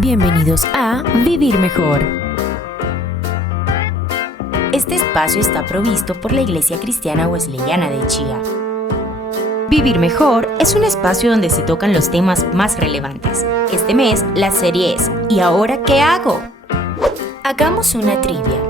Bienvenidos a Vivir Mejor. Este espacio está provisto por la Iglesia Cristiana Wesleyana de Chía. Vivir Mejor es un espacio donde se tocan los temas más relevantes. Este mes la serie es ¿Y ahora qué hago? Hagamos una trivia.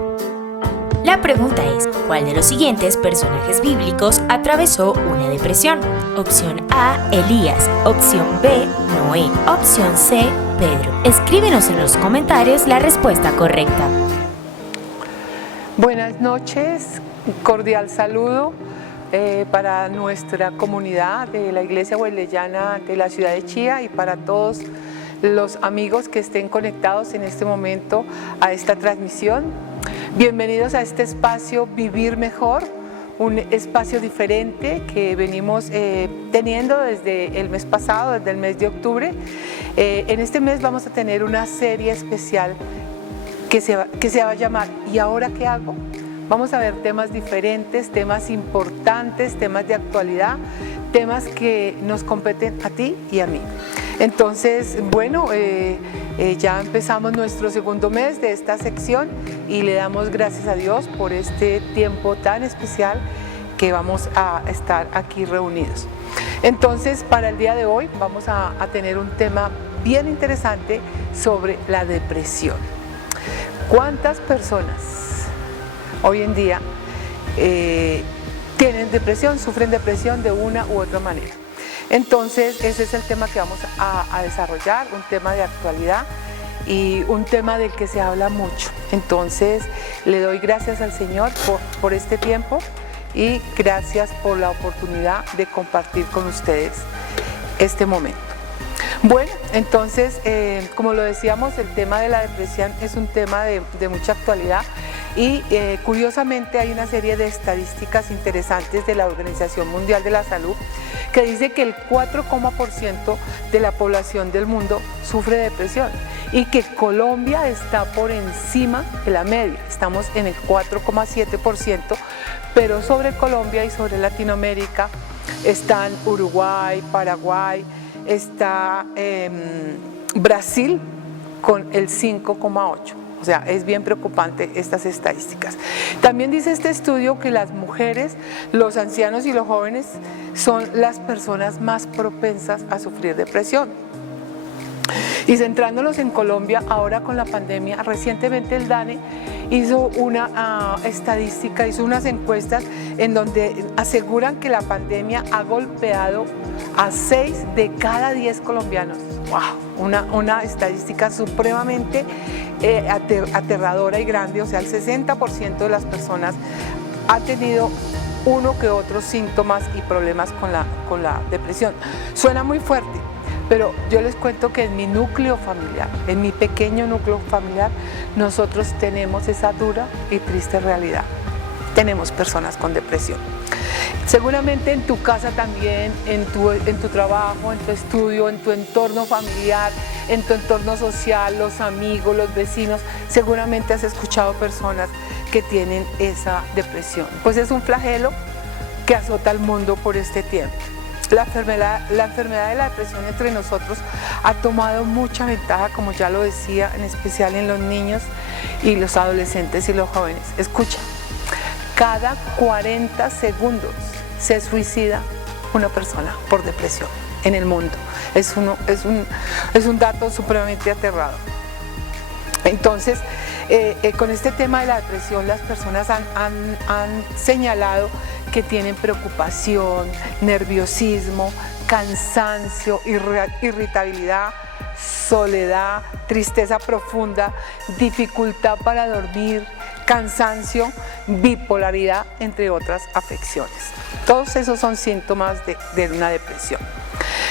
La pregunta es, ¿cuál de los siguientes personajes bíblicos atravesó una depresión? Opción A, Elías. Opción B, Noé. Opción C, Pedro. Escríbenos en los comentarios la respuesta correcta. Buenas noches, un cordial saludo para nuestra comunidad de la Iglesia Wesleyana de la ciudad de Chía y para todos los amigos que estén conectados en este momento a esta transmisión. Bienvenidos a este espacio Vivir Mejor, un espacio diferente que venimos teniendo desde el mes pasado, desde el mes de octubre. En este mes vamos a tener una serie especial que se va a llamar ¿Y ahora qué hago? Vamos a ver temas diferentes, temas importantes, temas de actualidad, temas que nos competen a ti y a mí. Entonces, bueno, ya empezamos nuestro segundo mes de esta sección y le damos gracias a Dios por este tiempo tan especial que vamos a estar aquí reunidos. Entonces, para el día de hoy vamos a tener un tema bien interesante sobre la depresión. ¿Cuántas personas hoy en día tienen depresión, sufren depresión de una u otra manera? Entonces, ese es el tema que vamos a desarrollar, un tema de actualidad y un tema del que se habla mucho. Entonces, le doy gracias al Señor por este tiempo y gracias por la oportunidad de compartir con ustedes este momento. Bueno, entonces, como lo decíamos, el tema de la depresión es un tema de mucha actualidad y curiosamente hay una serie de estadísticas interesantes de la Organización Mundial de la Salud que dice que el 4% de la población del mundo sufre de depresión y que Colombia está por encima de la media, estamos en el 4,7%, pero sobre Colombia y sobre Latinoamérica están Uruguay, Paraguay, está Brasil con el 5,8%. O sea, es bien preocupante estas estadísticas. También dice este estudio que las mujeres, los ancianos y los jóvenes son las personas más propensas a sufrir depresión. Y centrándonos en Colombia, ahora con la pandemia, recientemente el DANE hizo una estadística, hizo unas encuestas en donde aseguran que la pandemia ha golpeado a 6 de cada 10 colombianos. ¡Wow! Una estadística supremamente aterradora y grande. O sea, el 60% de las personas ha tenido uno que otros síntomas y problemas con la depresión. Suena muy fuerte, pero yo les cuento que en mi núcleo familiar, en mi pequeño núcleo familiar, nosotros tenemos esa dura y triste realidad. Tenemos personas con depresión. Seguramente en tu casa también, en tu trabajo, en tu estudio, en tu entorno familiar, en tu entorno social, los amigos, los vecinos, seguramente has escuchado personas que tienen esa depresión. Pues es un flagelo que azota al mundo por este tiempo. La enfermedad de la depresión entre nosotros ha tomado mucha ventaja, como ya lo decía, en especial en los niños y los adolescentes y los jóvenes. Escucha, cada 40 segundos se suicida una persona por depresión en el mundo. Es un dato supremamente aterrador. Entonces, con este tema de la depresión, las personas han señalado que tienen preocupación, nerviosismo, cansancio, irritabilidad, soledad, tristeza profunda, dificultad para dormir, cansancio, bipolaridad, entre otras afecciones. Todos esos son síntomas de una depresión.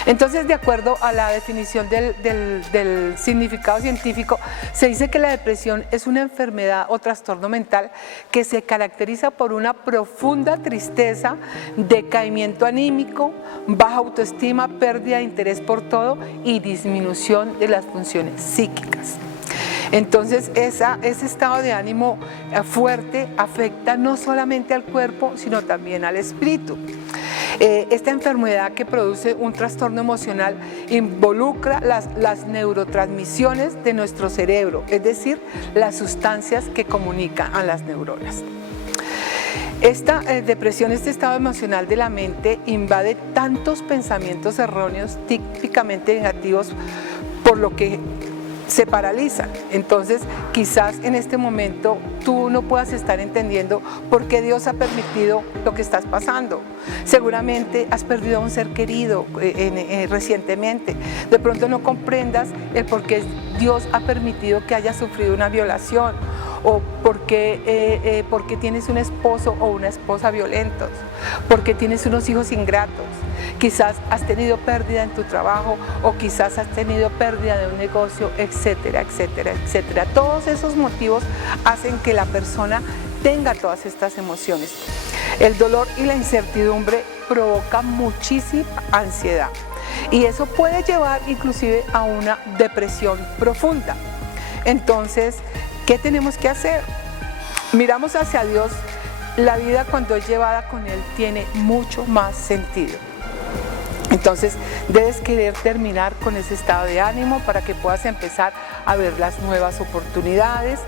Entonces, de acuerdo a la definición del significado científico, se dice que la depresión es una enfermedad o trastorno mental que se caracteriza por una profunda tristeza, decaimiento anímico, baja autoestima, pérdida de interés por todo y disminución de las funciones psíquicas. Entonces, ese estado de ánimo fuerte afecta no solamente al cuerpo, sino también al espíritu. Esta enfermedad que produce un trastorno emocional involucra las neurotransmisiones de nuestro cerebro, es decir, las sustancias que comunican a las neuronas. Esta depresión, este estado emocional de la mente, invade tantos pensamientos erróneos, típicamente negativos, por lo que se paralizan. Entonces, quizás en este momento tú no puedas estar entendiendo por qué Dios ha permitido lo que estás pasando. Seguramente has perdido a un ser querido recientemente. De pronto no comprendas el por qué Dios ha permitido que hayas sufrido una violación, o porque tienes un esposo o una esposa violentos, porque tienes unos hijos ingratos. Quizás has tenido pérdida en tu trabajo, o quizás has tenido pérdida de un negocio, etcétera, etcétera, etcétera. Todos esos motivos hacen que la persona tenga todas estas emociones. El dolor y la incertidumbre provocan muchísima ansiedad, y eso puede llevar inclusive a una depresión profunda. Entonces, ¿qué tenemos que hacer? Miramos hacia Dios. La vida, cuando es llevada con Él, tiene mucho más sentido. Entonces, debes querer terminar con ese estado de ánimo para que puedas empezar a ver las nuevas oportunidades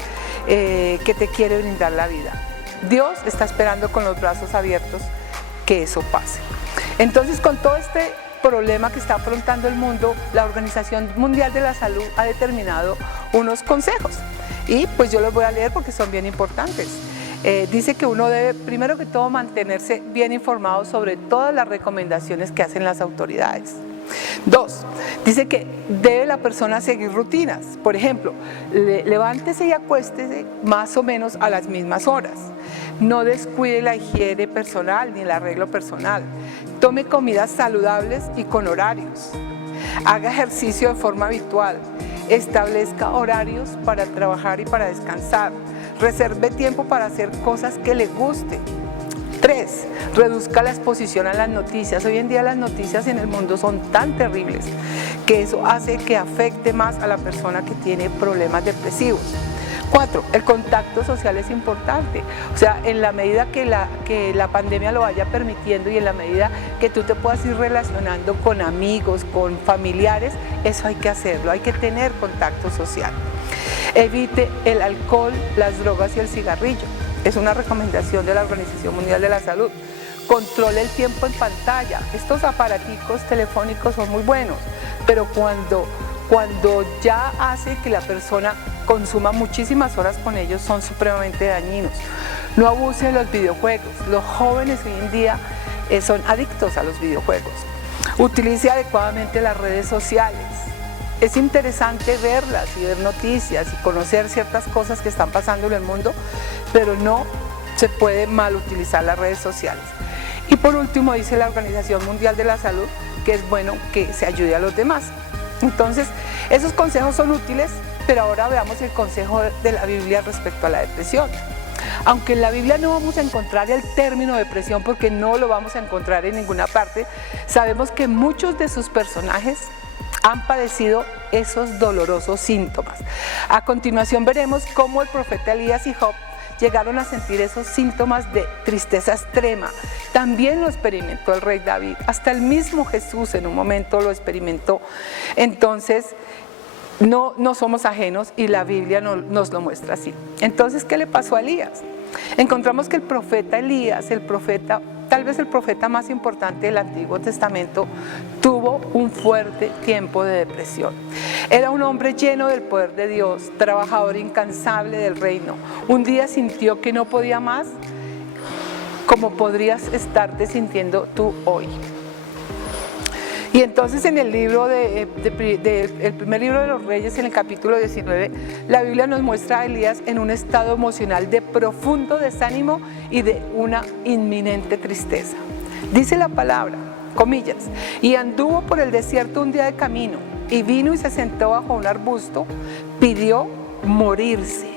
que te quiere brindar la vida. Dios está esperando con los brazos abiertos que eso pase. Entonces, con todo este problema que está afrontando el mundo, la Organización Mundial de la Salud ha determinado unos consejos, y pues yo los voy a leer porque son bien importantes. Dice que uno debe, primero que todo, mantenerse bien informado sobre todas las recomendaciones que hacen las autoridades. 2, dice que debe la persona seguir rutinas. Por ejemplo, levántese y acuéstese más o menos a las mismas horas. No descuide la higiene personal ni el arreglo personal. Tome comidas saludables y con horarios. Haga ejercicio de forma habitual. Establezca horarios para trabajar y para descansar. Reserve tiempo para hacer cosas que le gusten. 3, reduzca la exposición a las noticias. Hoy en día las noticias en el mundo son tan terribles que eso hace que afecte más a la persona que tiene problemas depresivos. 4, el contacto social es importante. O sea, en la medida que la pandemia lo vaya permitiendo, y en la medida que tú te puedas ir relacionando con amigos, con familiares, eso hay que hacerlo, hay que tener contacto social. Evite el alcohol, las drogas y el cigarrillo. Es una recomendación de la Organización Mundial de la Salud. Controle el tiempo en pantalla. Estos aparaticos telefónicos son muy buenos, pero cuando ya hace que la persona consuma muchísimas horas con ellos, son supremamente dañinos. No abuse de los videojuegos. Los jóvenes hoy en día son adictos a los videojuegos. Utilice adecuadamente las redes sociales. Es interesante verlas y ver noticias y conocer ciertas cosas que están pasando en el mundo, pero no se puede mal utilizar las redes sociales. Y por último, dice la Organización Mundial de la Salud que es bueno que se ayude a los demás. Entonces, esos consejos son útiles, pero ahora veamos el consejo de la Biblia respecto a la depresión. Aunque en la Biblia no vamos a encontrar el término depresión, porque no lo vamos a encontrar en ninguna parte, sabemos que muchos de sus personajes han padecido esos dolorosos síntomas. A continuación veremos cómo el profeta Elías y Job llegaron a sentir esos síntomas de tristeza extrema. También lo experimentó el rey David, hasta el mismo Jesús en un momento lo experimentó. Entonces, no somos ajenos, y la Biblia nos lo muestra así. Entonces, ¿qué le pasó a Elías? Encontramos que el profeta Elías, tal vez el profeta más importante del Antiguo Testamento, tuvo un fuerte tiempo de depresión. Era un hombre lleno del poder de Dios, trabajador incansable del reino. Un día sintió que no podía más, como podrías estarte sintiendo tú hoy. Y entonces en el libro el primer libro de los Reyes, en el capítulo 19, la Biblia nos muestra a Elías en un estado emocional de profundo desánimo y de una inminente tristeza. Dice la palabra, comillas, y anduvo por el desierto un día de camino, y vino y se sentó bajo un arbusto, pidió morirse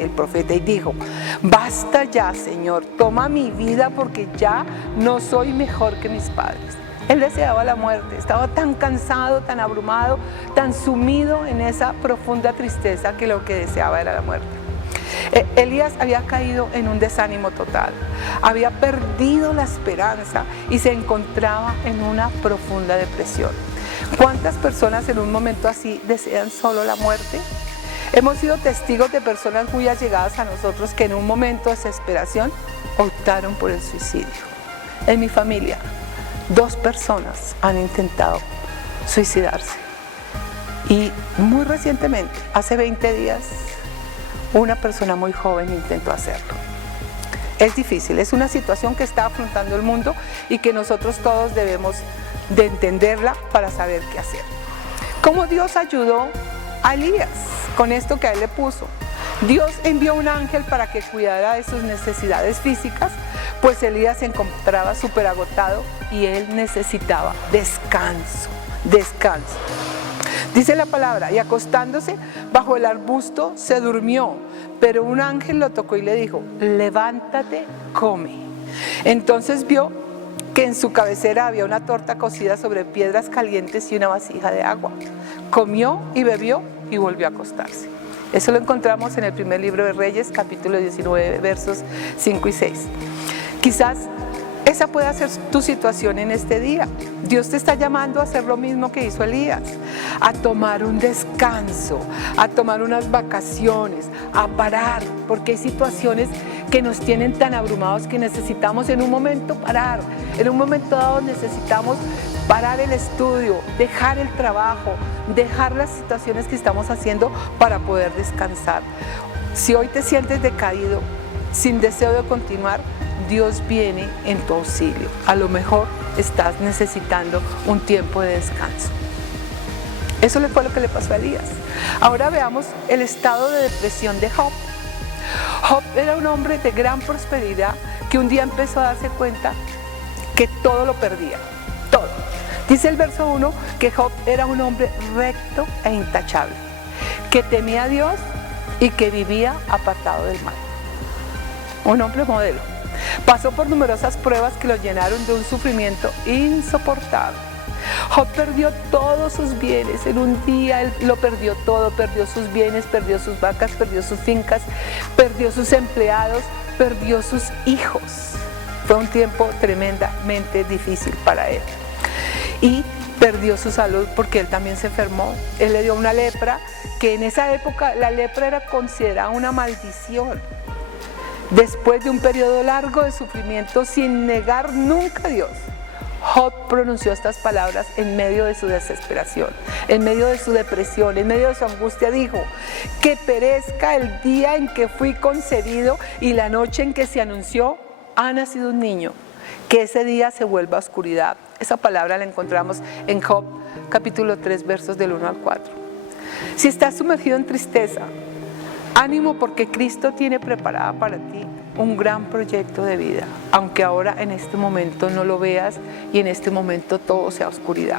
el profeta, y dijo: basta ya, Señor, toma mi vida, porque ya no soy mejor que mis padres. Él deseaba la muerte, estaba tan cansado, tan abrumado, tan sumido en esa profunda tristeza, que lo que deseaba era la muerte. Elías había caído en un desánimo total, había perdido la esperanza y se encontraba en una profunda depresión. ¿Cuántas personas en un momento así desean solo la muerte? Hemos sido testigos de personas muy allegadas a nosotros que en un momento de desesperación optaron por el suicidio. En mi familia, 2 personas han intentado suicidarse. Y muy recientemente, hace 20 días, una persona muy joven intentó hacerlo. Es difícil, es una situación que está afrontando el mundo y que nosotros todos debemos de entenderla para saber qué hacer. ¿Cómo Dios ayudó a Elías con esto que a él le puso? Dios envió un ángel para que cuidara de sus necesidades físicas, pues Elías se encontraba súper agotado y él necesitaba descanso. Dice la palabra, y acostándose bajo el arbusto se durmió, pero un ángel lo tocó y le dijo, levántate, come. Entonces vio que en su cabecera había una torta cocida sobre piedras calientes y una vasija de agua. Comió y bebió y volvió a acostarse. Eso lo encontramos en el primer libro de Reyes, capítulo 19, versos 5 y 6. Quizás esa pueda ser tu situación en este día. Dios te está llamando a hacer lo mismo que hizo Elías, a tomar un descanso, a tomar unas vacaciones, a parar, porque hay situaciones que nos tienen tan abrumados que necesitamos en un momento parar. En un momento dado necesitamos parar el estudio, dejar el trabajo, dejar las situaciones que estamos haciendo para poder descansar. Si hoy te sientes decaído, sin deseo de continuar, Dios viene en tu auxilio. A lo mejor estás necesitando un tiempo de descanso. Eso fue lo que le pasó a Elías. Ahora veamos el estado de depresión de Job. Job era un hombre de gran prosperidad que un día empezó a darse cuenta que todo lo perdía, todo. Dice el verso 1 que Job era un hombre recto e intachable, que temía a Dios y que vivía apartado del mal. Un hombre modelo. Pasó por numerosas pruebas que lo llenaron de un sufrimiento insoportable. Job perdió todos sus bienes. En un día él lo perdió todo. Perdió sus bienes, perdió sus vacas, perdió sus fincas, perdió sus empleados, perdió sus hijos. Fue un tiempo tremendamente difícil para él. Y perdió su salud porque él también se enfermó. Él le dio una lepra, que en esa época la lepra era considerada una maldición. Después de un periodo largo de sufrimiento, sin negar nunca a Dios, Job pronunció estas palabras en medio de su desesperación, en medio de su depresión, en medio de su angustia. Dijo, que perezca el día en que fui concebido y la noche en que se anunció, ha nacido un niño, que ese día se vuelva oscuridad. Esa palabra la encontramos en Job, capítulo 3, versos del 1 al 4. Si estás sumergido en tristeza, ánimo, porque Cristo tiene preparada para ti un gran proyecto de vida, aunque ahora en este momento no lo veas y en este momento todo sea oscuridad.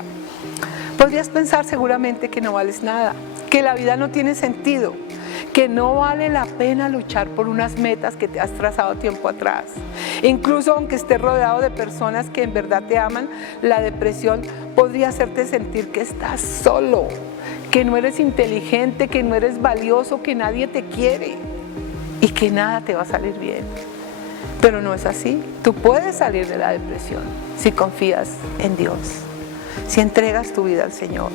Podrías pensar seguramente que no vales nada, que la vida no tiene sentido, que no vale la pena luchar por unas metas que te has trazado tiempo atrás. Incluso aunque estés rodeado de personas que en verdad te aman, la depresión podría hacerte sentir que estás solo, que no eres inteligente, que no eres valioso, que nadie te quiere y que nada te va a salir bien. Pero no es así. Tú puedes salir de la depresión si confías en Dios, si entregas tu vida al Señor.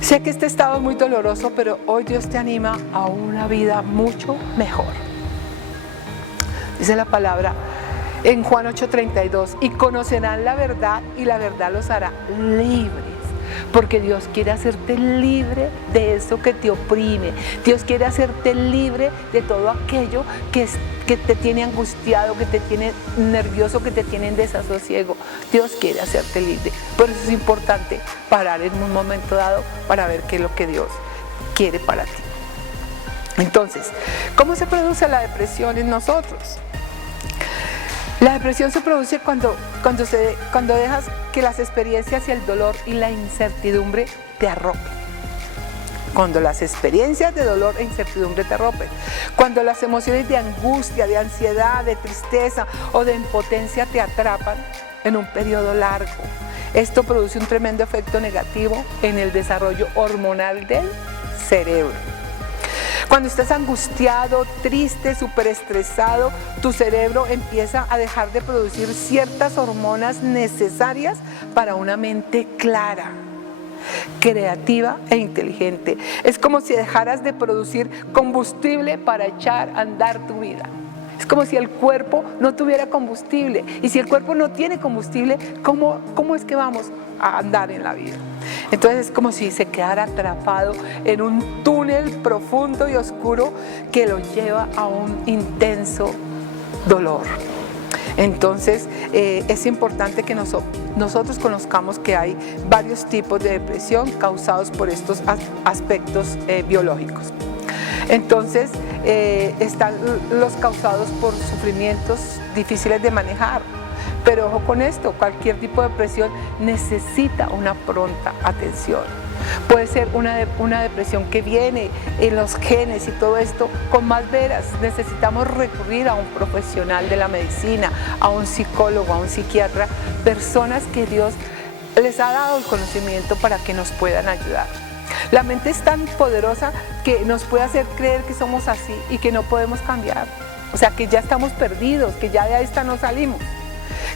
Sé que este estado es muy doloroso, pero hoy Dios te anima a una vida mucho mejor. Dice la palabra en Juan 8:32, y conocerán la verdad y la verdad los hará libres. Porque Dios quiere hacerte libre de eso que te oprime. Dios quiere hacerte libre de todo aquello que te tiene angustiado, que te tiene nervioso, que te tiene en desasosiego. Dios quiere hacerte libre. Por eso es importante parar en un momento dado para ver qué es lo que Dios quiere para ti. Entonces, ¿cómo se produce la depresión en nosotros? La depresión se produce cuando dejas que las experiencias y el dolor y la incertidumbre te arropen. Cuando las experiencias de dolor e incertidumbre te arropen. Cuando las emociones de angustia, de ansiedad, de tristeza o de impotencia te atrapan en un periodo largo. Esto produce un tremendo efecto negativo en el desarrollo hormonal del cerebro. Cuando estás angustiado, triste, súper estresado, tu cerebro empieza a dejar de producir ciertas hormonas necesarias para una mente clara, creativa e inteligente. Es como si dejaras de producir combustible para echar a andar tu vida. Es como si el cuerpo no tuviera combustible. Y si el cuerpo no tiene combustible, ¿cómo es que vamos a andar en la vida? Entonces es como si se quedara atrapado en un túnel profundo y oscuro que lo lleva a un intenso dolor. Entonces es importante que nosotros conozcamos que hay varios tipos de depresión causados por estos aspectos biológicos. Entonces están los causados por sufrimientos difíciles de manejar. Pero ojo con esto, cualquier tipo de depresión necesita una pronta atención. Puede ser una depresión que viene en los genes y todo esto con más veras. Necesitamos recurrir a un profesional de la medicina, a un psicólogo, a un psiquiatra, personas que Dios les ha dado el conocimiento para que nos puedan ayudar. La mente es tan poderosa que nos puede hacer creer que somos así y que no podemos cambiar. O sea, que ya estamos perdidos, que ya de esta no salimos.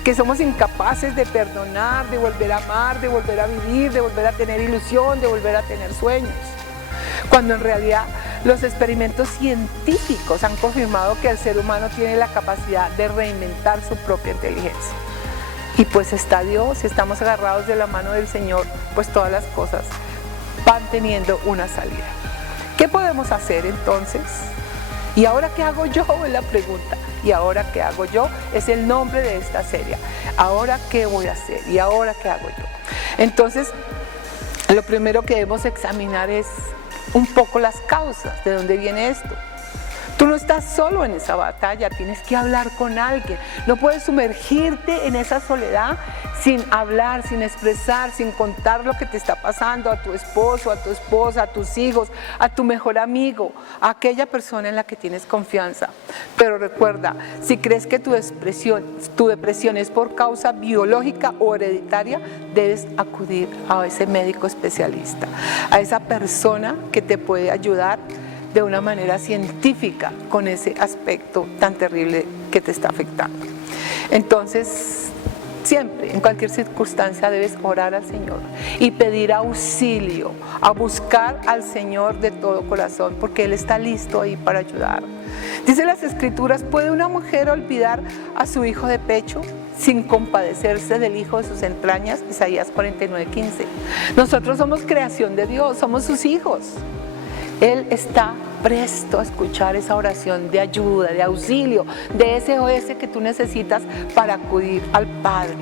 Que somos incapaces de perdonar, de volver a amar, de volver a vivir, de volver a tener ilusión, de volver a tener sueños. Cuando en realidad los experimentos científicos han confirmado que el ser humano tiene la capacidad de reinventar su propia inteligencia. Y pues está Dios, si estamos agarrados de la mano del Señor, pues todas las cosas van teniendo una salida. ¿Qué podemos hacer entonces? ¿Y ahora qué hago yo? Es la pregunta. ¿Y ahora qué hago yo? Es el nombre de esta serie. ¿Ahora qué voy a hacer? ¿Y ahora qué hago yo? Entonces, lo primero que debemos examinar es un poco las causas, de dónde viene esto. Tú no estás solo en esa batalla, tienes que hablar con alguien. No puedes sumergirte en esa soledad sin hablar, sin expresar, sin contar lo que te está pasando a tu esposo, a tu esposa, a tus hijos, a tu mejor amigo, a aquella persona en la que tienes confianza. Pero recuerda, si crees que tu depresión es por causa biológica o hereditaria, debes acudir a ese médico especialista, a esa persona que te puede ayudar de una manera científica con ese aspecto tan terrible que te está afectando. Entonces, siempre, en cualquier circunstancia, debes orar al Señor y pedir auxilio, a buscar al Señor de todo corazón, porque Él está listo ahí para ayudar. Dice las Escrituras, ¿puede una mujer olvidar a su hijo de pecho sin compadecerse del hijo de sus entrañas? Isaías 49:15. Nosotros somos creación de Dios, somos sus hijos. Él está presto a escuchar esa oración de ayuda, de auxilio, de SOS que tú necesitas para acudir al Padre.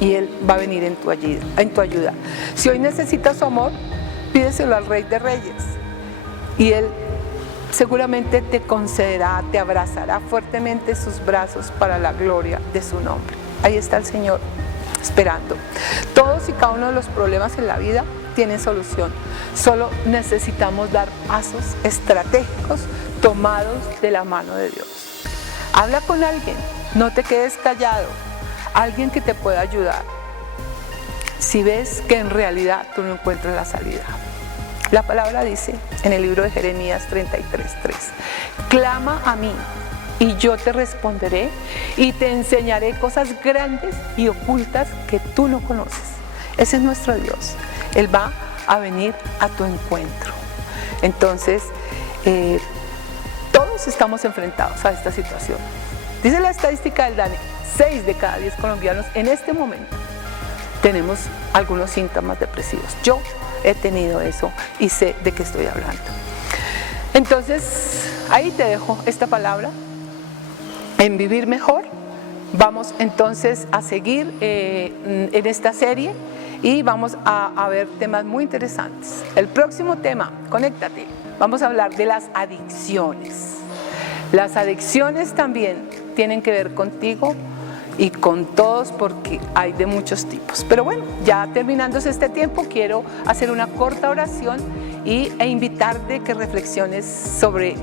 Y Él va a venir en tu ayuda. Si hoy necesitas su amor, pídeselo al Rey de Reyes. Y Él seguramente te concederá, te abrazará fuertemente sus brazos para la gloria de su nombre. Ahí está el Señor esperando. Todos y cada uno de los problemas en la vida tienen solución. Solo necesitamos dar pasos estratégicos tomados de la mano de Dios. Habla con alguien, no te quedes callado. Alguien que te pueda ayudar. Si ves que en realidad tú no encuentras la salida. La palabra dice en el libro de Jeremías 33:3: clama a mí y yo te responderé y te enseñaré cosas grandes y ocultas que tú no conoces. Ese es nuestro Dios. Él va a venir a tu encuentro. Entonces, todos estamos enfrentados a esta situación. Dice la estadística del DANE, 6 de cada 10 colombianos en este momento tenemos algunos síntomas depresivos. Yo he tenido eso y sé de qué estoy hablando. Entonces, ahí te dejo esta palabra en Vivir Mejor. Vamos entonces a seguir en esta serie y vamos a ver temas muy interesantes. El próximo tema, conéctate, vamos a hablar de las adicciones. Las adicciones también tienen que ver contigo y con todos, porque hay de muchos tipos. Pero bueno, ya terminándose este tiempo, quiero hacer una corta oración e invitarte que reflexiones sobre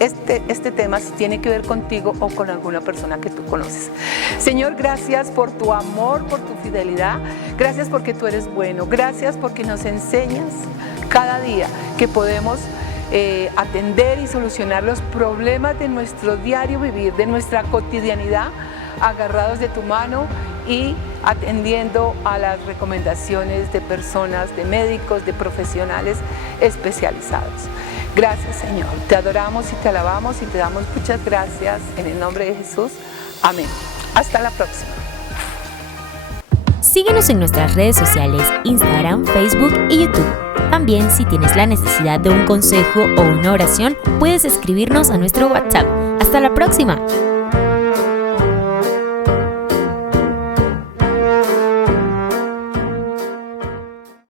este tema, si tiene que ver contigo o con alguna persona que tú conoces. Señor, gracias por tu amor, por tu fidelidad. Gracias porque tú eres bueno. Gracias porque nos enseñas cada día que podemos atender y solucionar los problemas de nuestro diario vivir, de nuestra cotidianidad, agarrados de tu mano y atendiendo a las recomendaciones de personas, de médicos, de profesionales especializados. Gracias, Señor. Te adoramos y te alabamos y te damos muchas gracias en el nombre de Jesús. Amén. Hasta la próxima. Síguenos en nuestras redes sociales, Instagram, Facebook y YouTube. También, si tienes la necesidad de un consejo o una oración, puedes escribirnos a nuestro WhatsApp. ¡Hasta la próxima!